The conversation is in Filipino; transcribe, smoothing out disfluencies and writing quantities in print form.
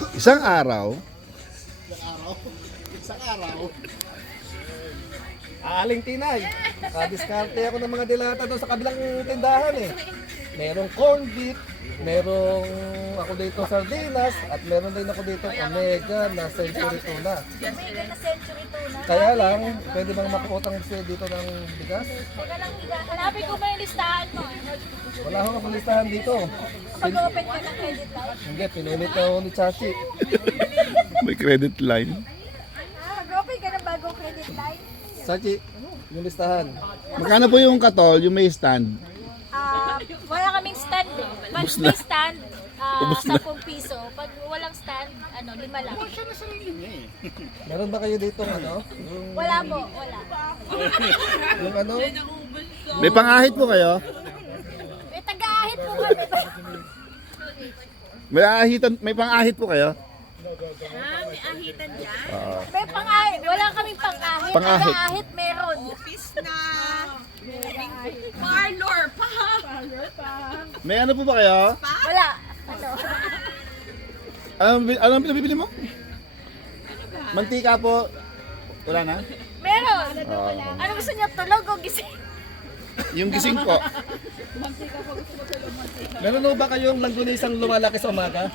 Isang araw, Isang araw. Aling tinay. Kadiskarte ako ng mga dilata doon sa kabilang tindahan eh. Merong corned beef, merong ako dito sardinas, at meron din ako dito omega na century tuna. Omega na century tuna. Kaya lang, pwede bang makuutang siya dito ng bigas? Teka lang, hanapin ko ba yung listahan mo? Wala akong listahan dito. Pag-open ko ng credit line. Hindi, pinulit na ako ni Chachi. may credit line. Mag-open ka ng bagong credit line. Chachi, yung listahan. Magkano po yung katol, yung may stand? Wala kaming stand eh. Pag Ubus na. may stand, Ubus na. 10 piso. Pag walang stand, 5 lang. Meron ba kayo dito ano? Wala po, wala. Yung ano? May pangahit po kayo? May taga-ahit po kami. May pangahit po kayo? May pang-ahit. Wala kaming pang-ahit. Pang-ahit. Taga-ahit meron. Parlor pa. May ano po ba kayo? Wala. Ano? Anong pinabibili mo? Mantika po. Wala na? Meron. Ano gusto niyo? Tulog o gising? Yung gising po. Meron ba kayong langgunisang lumalaki sa umaga?